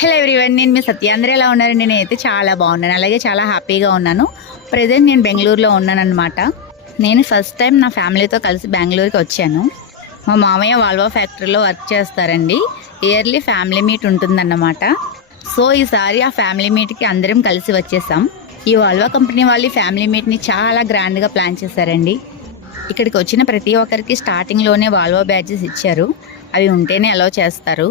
Hello everyone, నేను మీ సత్య. అందరూ ఎలా ఉన్నారండి? నేనైతే చాలా బాగున్నాను, అలాగే చాలా హ్యాపీగా ఉన్నాను. ప్రజెంట్ నేను బెంగళూరులో ఉన్నానన్నమాట. నేను ఫస్ట్ టైం నా ఫ్యామిలీతో కలిసి బెంగళూరుకి వచ్చాను. మా మామయ్య వాల్వో ఫ్యాక్టరీలో వర్క్ చేస్తారండి. ఇయర్లీ ఫ్యామిలీ మీట్ ఉంటుందన్నమాట. సో ఈసారి ఆ ఫ్యామిలీ మీట్కి అందరం కలిసి వచ్చేసాం. ఈ వాల్వో కంపెనీ వాళ్ళు ఫ్యామిలీ మీట్ని చాలా గ్రాండ్గా ప్లాన్ చేశారండి. ఇక్కడికి వచ్చిన ప్రతి ఒక్కరికి స్టార్టింగ్లోనే వాల్వో బ్యాడ్జెస్ ఇచ్చారు. అవి ఉంటేనే అలౌ చేస్తారు.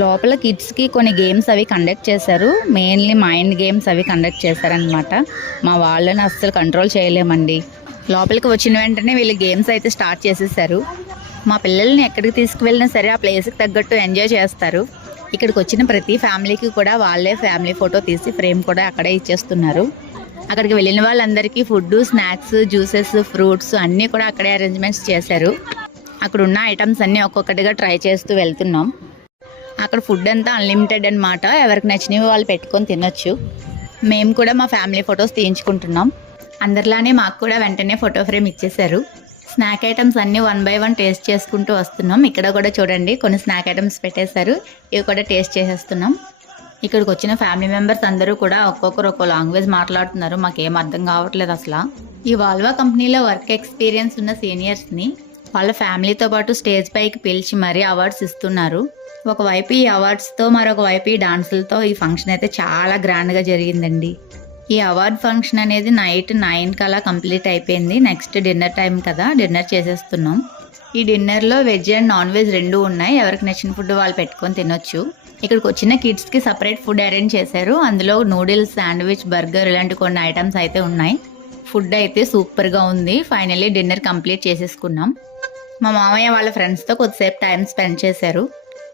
లోపల కిడ్స్కి కొన్ని గేమ్స్ అవి కండక్ట్ చేశారు. మెయిన్లీ మైండ్ గేమ్స్ అవి కండక్ట్ చేశారనమాట. మా వాళ్ళని అస్సలు కంట్రోల్ చేయలేమండి. లోపలికి వచ్చిన వెంటనే వీళ్ళు గేమ్స్ అయితే స్టార్ట్ చేసేసారు. మా పిల్లల్ని ఎక్కడికి తీసుకువెళ్ళినా సరే ఆ ప్లేస్కి తగ్గట్టు ఎంజాయ్ చేస్తారు. ఇక్కడికి వచ్చిన ప్రతి ఫ్యామిలీకి కూడా వాళ్ళే ఫ్యామిలీ ఫోటో తీసి ఫ్రేమ్ కూడా అక్కడే ఇచ్చేస్తున్నారు. అక్కడికి వెళ్ళిన వాళ్ళందరికీ ఫుడ్, స్నాక్స్, జ్యూసెస్, ఫ్రూట్స్ అన్నీ కూడా అక్కడే అరేంజ్మెంట్స్ చేశారు. అక్కడ ఉన్న ఐటమ్స్ అన్నీ ఒక్కొక్కటిగా ట్రై చేస్తూ వెళ్తున్నాం. అక్కడ ఫుడ్ అంతా అన్లిమిటెడ్ అనమాట. ఎవరికి నచ్చినవి వాళ్ళు పెట్టుకొని తినొచ్చు. మేము కూడా మా ఫ్యామిలీ ఫొటోస్ తీయించుకుంటున్నాం. అందరిలానే మాకు కూడా వెంటనే ఫోటో ఫ్రేమ్ ఇచ్చేశారు. స్నాక్ ఐటమ్స్ అన్నీ 1 by 1 టేస్ట్ చేసుకుంటూ వస్తున్నాం. ఇక్కడ కూడా చూడండి కొన్ని స్నాక్ ఐటమ్స్ పెట్టేశారు. ఇవి కూడా టేస్ట్ చేసేస్తున్నాం. ఇక్కడికి వచ్చిన ఫ్యామిలీ మెంబర్స్ అందరూ కూడా ఒక్కొక్కరు ఒక్కో లాంగ్వేజ్ మాట్లాడుతున్నారు. మాకేం అర్థం కావట్లేదు అసలు. ఈ వాల్వో కంపెనీలో వర్క్ ఎక్స్పీరియన్స్ ఉన్న సీనియర్స్ని వాళ్ళ ఫ్యామిలీతో పాటు స్టేజ్ పైకి పిలిచి మరీ అవార్డ్స్ ఇస్తున్నారు. ఒకవైపు ఈ అవార్డ్స్తో మరొక వైపు ఈ డాన్సులతో ఈ ఫంక్షన్ అయితే చాలా గ్రాండ్గా జరిగిందండి. ఈ అవార్డ్ ఫంక్షన్ అనేది నైట్ 9 కలా కంప్లీట్ అయిపోయింది. నెక్స్ట్ డిన్నర్ టైం కదా, డిన్నర్ చేసేస్తున్నాం. ఈ డిన్నర్లో వెజ్ అండ్ నాన్ వెజ్ రెండూ ఉన్నాయి. ఎవరికి నచ్చిన ఫుడ్ వాళ్ళు పెట్టుకొని తినొచ్చు. ఇక్కడికి వచ్చిన కిడ్స్కి సపరేట్ ఫుడ్ అరేంజ్ చేశారు. అందులో నూడిల్స్, శాండ్విచ్, బర్గర్ ఇలాంటి కొన్ని ఐటమ్స్ అయితే ఉన్నాయి. ఫుడ్ అయితే సూపర్గా ఉంది. ఫైనల్లీ డిన్నర్ కంప్లీట్ చేసేసుకున్నాం. మా మామయ్య వాళ్ళ ఫ్రెండ్స్తో కొద్దిసేపు టైం స్పెండ్ చేశారు.